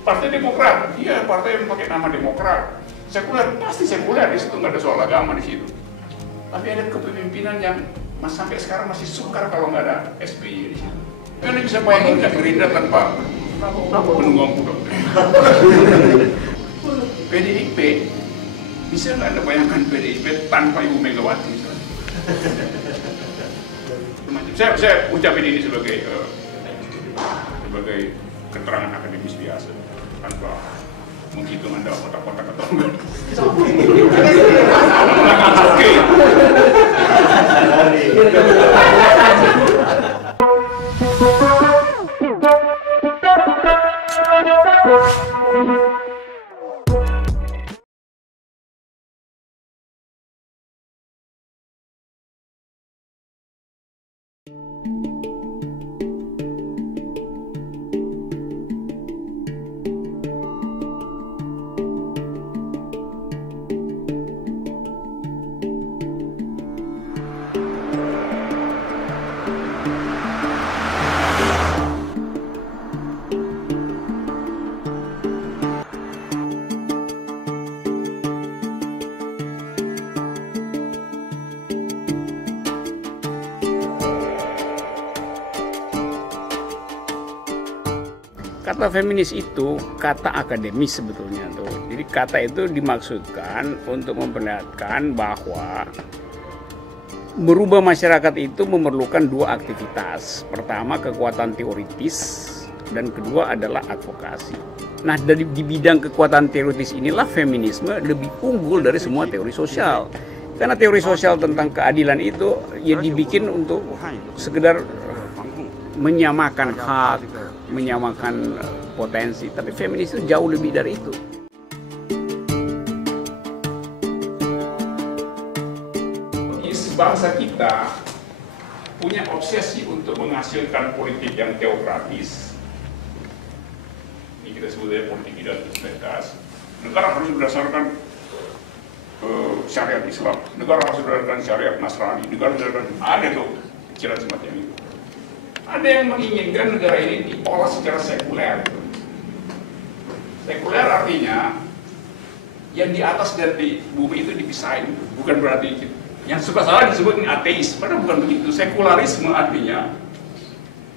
Partai Demokrat, iya partai yang pakai nama Demokrat. Sekuler, pasti sekuler, di situ nggak ada soal agama di situ. Tapi ada kepemimpinan yang sampai sekarang masih sukar kalau nggak ada SBY di situ. Karena bisa bayangin nggak Gerindra tanpa penunggang kuda. PDIP, bisa nggak Anda bayangkan PDIP tanpa Ibu Megawati? Saya ucapin ini sebagai keterangan akademis biasa, tanpa menghitung Anda kotak-kotak atau enggak. Oke. Kata feminis itu kata akademis sebetulnya tuh. Jadi kata itu dimaksudkan untuk memperlihatkan bahwa merubah masyarakat itu memerlukan dua aktivitas. Pertama kekuatan teoritis dan kedua adalah advokasi. Nah di bidang kekuatan teoritis inilah feminisme lebih unggul dari semua teori sosial. Karena teori sosial tentang keadilan itu ya dibikin untuk sekedar menyamakan hak, menyamakan potensi, tapi feminis itu jauh lebih dari itu. Bangsa kita punya obsesi untuk menghasilkan politik yang teokratis. Ini kita sebutnya politik identitas. Negara harus berdasarkan syariat Islam, negara harus berdasarkan syariat Nasrani, negara berdasarkan ada tuh pikiran semacam itu. Ada yang menginginkan negara ini diolah secara sekuler. Sekuler artinya yang di atas dan di bumi itu dipisahin. Bukan berarti yang suka salah disebut ini ateis. Padahal bukan begitu. Sekularisme artinya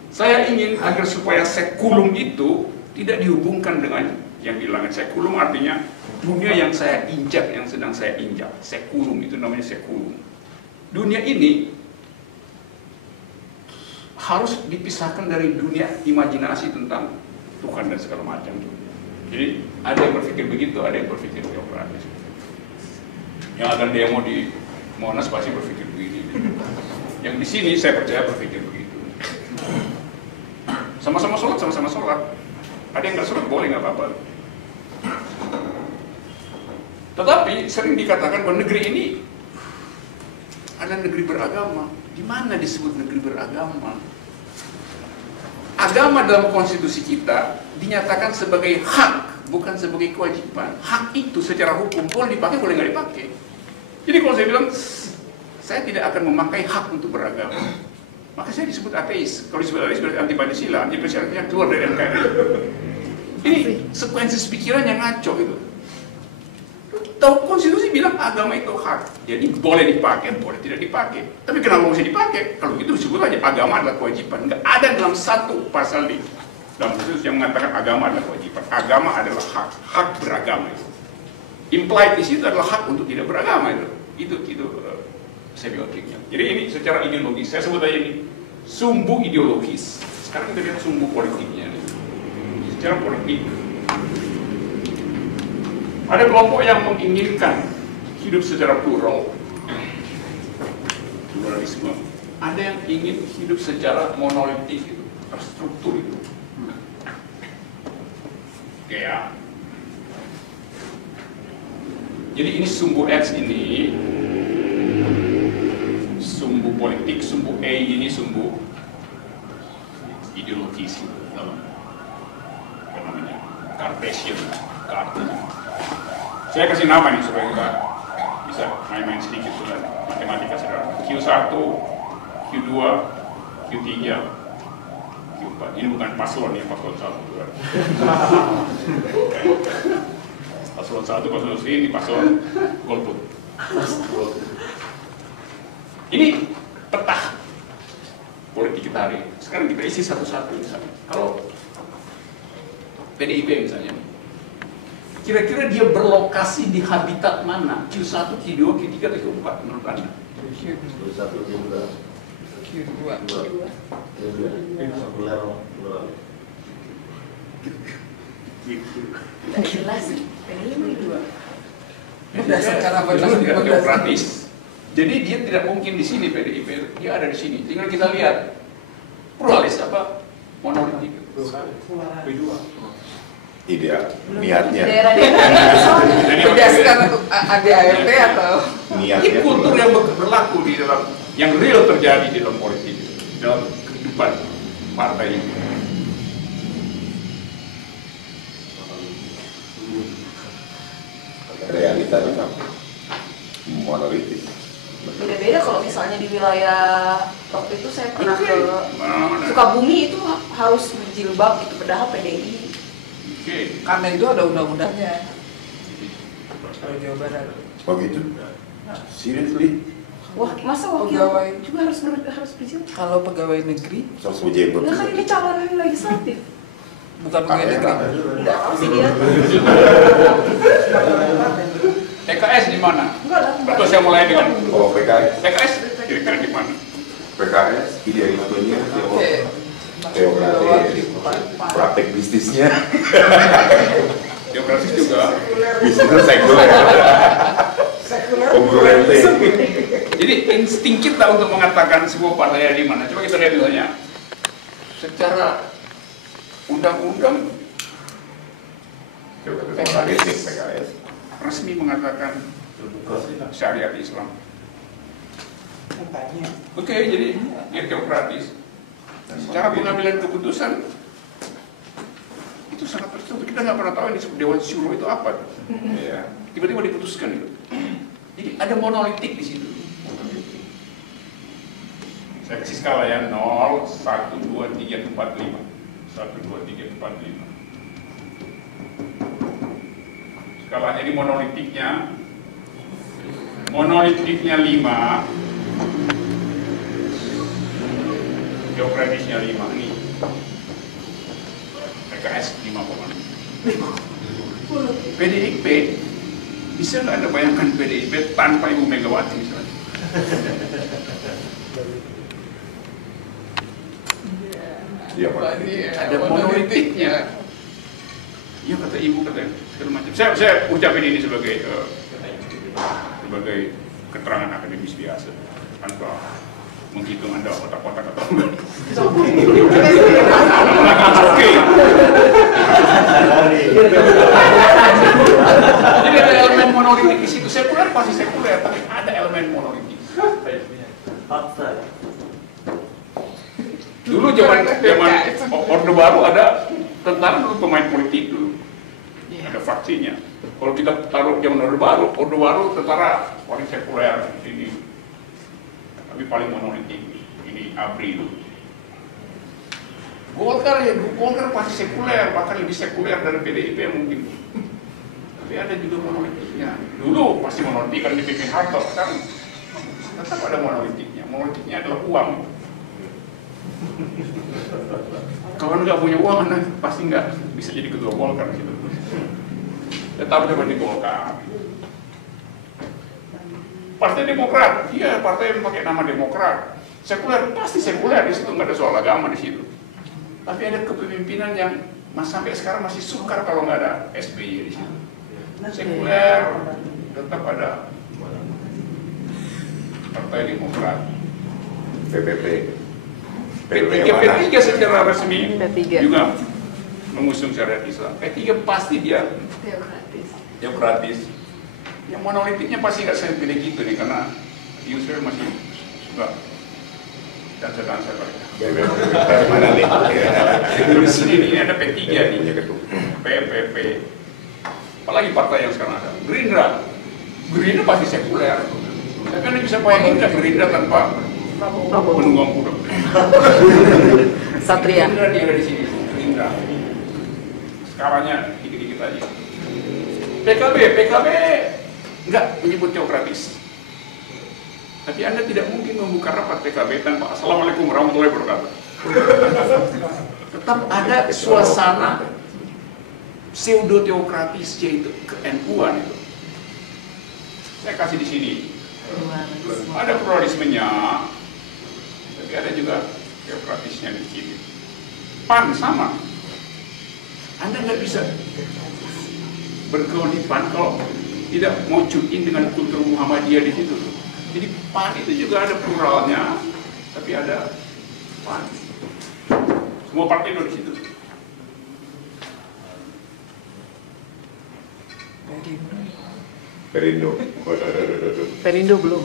saya ingin agar supaya sekulum itu tidak dihubungkan dengan yang bilang sekulum artinya dunia yang saya injak, yang sedang saya injak. Sekulum itu namanya sekulum. Dunia ini harus dipisahkan dari dunia imajinasi tentang Tuhan dan segala macam. Jadi ada yang berpikir begitu, ada yang berpikir teokratis. Yang akan demo di Monas pasti berpikir begini. Yang di sini saya percaya berpikir begitu. Sama-sama sholat, sama-sama sholat. Ada yang nggak sholat boleh nggak apa-apa. Tetapi sering dikatakan bahwa negeri ini adalah negeri beragama. Di mana disebut negeri beragama? Agama dalam konstitusi kita dinyatakan sebagai hak, bukan sebagai kewajiban. Hak itu secara hukum boleh dipakai, boleh nggak dipakai. Jadi kalau saya bilang, saya tidak akan memakai hak untuk beragama, maka saya disebut ateis. Kalau disebut ateis berarti anti Pancasila, anti Pancasila keluar dari NKRI. Ini sekuensi pikiran yang ngaco gitu. Tahu konstitusi bilang agama itu hak, jadi boleh dipakai, boleh tidak dipakai. Tapi kenapa mesti dipakai? Kalau gitu disebut aja agama adalah kewajiban. Nggak ada dalam satu pasal di dalam konstitusi yang mengatakan agama adalah kewajiban. Agama adalah hak, hak beragama itu. Implied di situ adalah hak untuk tidak beragama itu. Itu semiotiknya. Jadi ini secara ideologis, saya sebut aja ini sumbu ideologis. Sekarang kita lihat sumbu politiknya. Secara politik. Ada kelompok yang menginginkan hidup secara pluralisme. Ada yang ingin hidup secara monolitik, terstruktur itu. Oke ya. Jadi ini sumbu X ini, sumbu politik, sumbu E ini sumbu ideologis, apa namanya, Cartesian, Saya kasih nama nih supaya kita bisa main-main sedikit dengan matematika sederhana. Q1, Q2, Q3, Q4. Ini bukan paslon ya, paslon 1. Paslon 1, paslon ini, paslon golput. Ini peta politik kita hari. Sekarang kita isi satu-satu misalnya. Kalau PDIP misalnya, kira-kira dia berlokasi di habitat mana? Q1, Q2, Q3, atau Q4 menurut Anda? Q1, Q2. Nggak jelas sih, PDIP 2. Secara demokratis. Jadi dia tidak mungkin di sini PDIP, dia ada di sini. Tinggal kita lihat pluralis apa monolitik. Ideal, niatnya. Daerah-daerah berdasarkan ADART atau Niatnya. Ini kultur yang berlaku di dalam, yang real terjadi di dalam politik, dalam kehidupan partai ini. Realitanya monolitis. beda-beda. Kalau misalnya di wilayah waktu itu saya pernah ke Sukabumi itu harus berjilbab gitu, padahal PDI. Karena itu ada undang-undangnya. Kalau Jawa Barat. Oh gitu? Seriously? Wah, masa wakil Pegawai. juga harus berjilbab? Kalau pegawai negeri, Harus berjilbab. Nah kan ini calon legislatif. bukan pegawai negeri. Enggak tahu sih dia. PKS di mana? Enggak lah. Atau saya mulai dengan Oh PKS. PKS kira-kira di mana? PKS idealismenya Oke. teokratis, praktek bisnisnya Demokratis juga. bisnisnya sekuler. Kongruente. Jadi insting kita untuk mengatakan sebuah partai di mana? Coba kita lihat misalnya secara undang-undang PKS. resmi mengatakan syariat Islam. Oke, jadi dia teokratis. Secara pengambilan keputusan itu sangat tertutup. Kita nggak pernah tahu yang disebut Dewan Syuro itu apa. Iya. Tiba-tiba diputuskan itu. Jadi ada monolitik di situ. Saya kasih skala ya, 0, 1, 2, 3, 4, 5. 1, 2, 3, 4, 5. Skalanya ini monolitiknya 5, geokratisnya 5 nih. PKS 5,5. PDIP, bisa nggak Anda bayangkan PDIP tanpa Ibu Megawati misalnya? Iya Pak. Ada monolitiknya. Iya kata Ibu, kata segala macam. Saya ucapin ini sebagai keterangan akademis biasa, tanpa menghitung Anda otak-otak atau enggak. Oke. Jadi ada elemen monolitik di situ. Sekuler pasti sekuler, tapi ada elemen monolitik. Dulu zaman Orde Baru ada tentara dulu pemain politik dulu. Ada faksinya. Kalau kita taruh zaman Orde Baru tentara paling sekuler ini. Tapi paling monolitik ini ABRI dulu. Golkar pasti sekuler, bahkan lebih sekuler dari PDIP mungkin. Tapi ada juga monolitiknya. Dulu pasti monolitik kan dipimpin Harto, kan tetap ada monolitiknya. Monolitiknya adalah uang. Kalau nggak punya uang, Anda pasti nggak bisa jadi ketua Golkar gitu. Tetap dapat di Golkar. Partai Demokrat, iya partai yang pakai nama Demokrat. Sekuler, pasti sekuler di situ, nggak ada soal agama di situ. Tapi ada kepemimpinan yang sampai sekarang masih sukar kalau nggak ada SBY di situ. Sekuler, tetap ada Partai Demokrat. PPP. P3 secara resmi P3 juga mengusung syariat Islam. P3 pasti dia demokratis. Yang monolitiknya pasti nggak segede gitu nih, karena user masih suka dansa-dansa kali. Dari mana nih? Di sini nih ada P3 nih, PPP. Apalagi partai yang sekarang ada, Gerindra pasti sekuler. Saya kan bisa bayangin Gerindra tanpa penunggang kuda. Satria. Gerindra dia ada di sini, Gerindra. Skalanya dikit-dikit aja. PKB nggak menyebut teokratis. Tapi Anda tidak mungkin membuka rapat PKB tanpa Assalamualaikum warahmatullahi wabarakatuh. Tetap ada suasana pseudo teokratis, yaitu ke-NU-an itu. Saya kasih di sini. Ada pluralismenya, tapi ada juga teokratisnya di sini. PAN sama. Anda nggak bisa bergaul di PAN kalau tidak mau tune in dengan kultur Muhammadiyah di situ. Jadi PAN itu juga ada pluralnya, tapi ada PAN. Semua partai ada di situ. Perindo belum.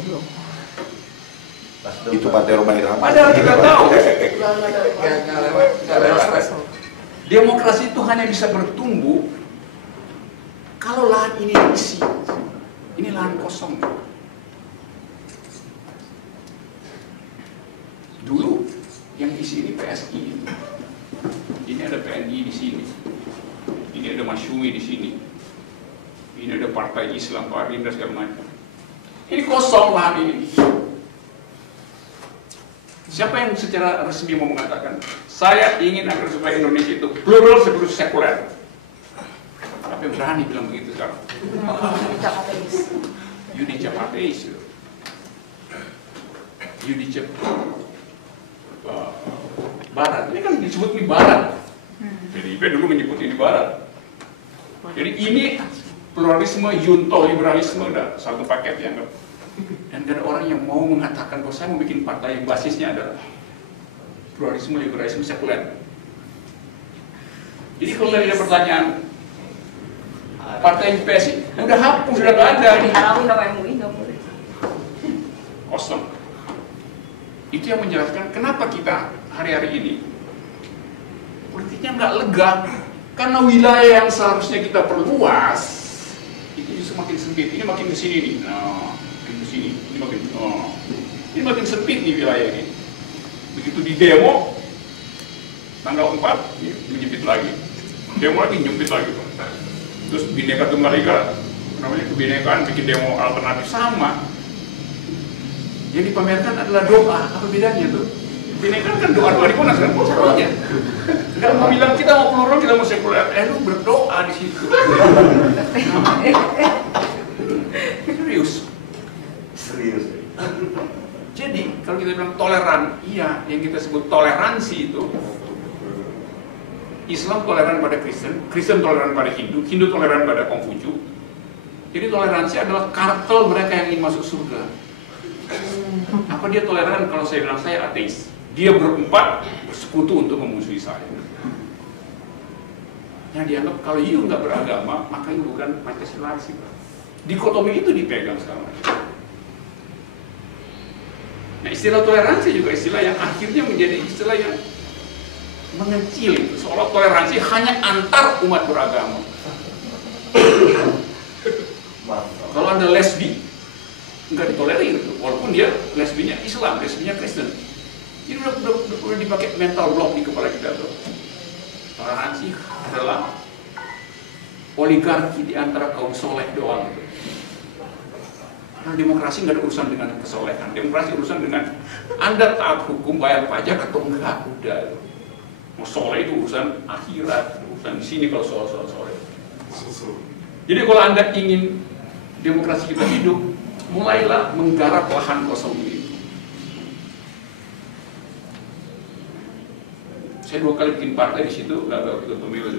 Itu Partai Roma Irama. Padahal kita tahu Nggak lewat. demokrasi itu hanya bisa bertumbuh kalau lahan ini diisi. Ini lahan kosong. Dulu yang di sini PSI, ini ada PNI di sini, ini ada Masyumi di sini, ini ada Partai Islam, Gerindra segala macam. Ini kosong lahan ini. Siapa yang secara resmi mau mengatakan saya ingin agar supaya Indonesia itu plural sebelum sekuler? Apa yang berani bilang begitu sekarang? Yudicap ateis. Yudicap Barat. Ini kan disebut di Barat. PDIP dulu menyebut ini Barat. Jadi ini pluralisme, yunto, liberalisme udah satu paket ya. Dan ada orang yang mau mengatakan bahwa saya mau bikin partai yang basisnya adalah pluralisme, liberalisme, sekuler. Jadi kalau tadi ada pertanyaan partai PSI udah hapus, sudah nggak ada. Dihalangi sama MUI nggak boleh. Kosong. Itu yang menjelaskan kenapa kita hari-hari ini politiknya nggak lega, karena wilayah yang seharusnya kita perluas itu justru makin sempit. Ini makin ke sini nih, makin ke sini, ini makin sempit nih wilayah ini. Begitu di demo tanggal 4 ini menyempit lagi, demo lagi menyempit lagi. Terus Bhinneka Tunggal Ika, namanya kebinekaan, bikin demo alternatif sama. Yang dipamerkan adalah doa. Apa bedanya tuh? Bhinneka kan doa di Monas kan? Sebenarnya nggak mau bilang kita mau plural, kita mau sekuler. Lu berdoa di situ. Serius. Jadi kalau kita bilang toleran, iya, yang kita sebut toleransi itu Islam toleran pada Kristen, Kristen toleran pada Hindu, Hindu toleran pada Konghucu. Jadi toleransi adalah kartel mereka yang ingin masuk surga. Apa dia toleran kalau saya bilang saya ateis? Dia berempat bersekutu untuk memusuhi saya. Yang dianggap kalau you nggak beragama, maka you bukan Pancasilais. Dikotomi itu dipegang sekarang. Nah, istilah toleransi juga istilah yang akhirnya menjadi istilah yang mengecil. Seolah toleransi hanya antar umat beragama. Kalau Anda lesbi, nggak ditolerir, walaupun dia lesbinya Islam, lesbinya Kristen. Ini udah dipakai mental block di kepala kita tuh. Toleransi adalah oligarki di antara kaum soleh doang. Karena demokrasi nggak ada urusan dengan kesolehan. Demokrasi urusan dengan Anda taat hukum, bayar pajak atau enggak, udah. Mau soleh itu urusan akhirat, urusan di sini kalau soal soleh. Jadi kalau Anda ingin demokrasi kita hidup, mulailah menggarap lahan kosong ini. Saya 2 kali bikin partai di situ, gagal ikut pemilu.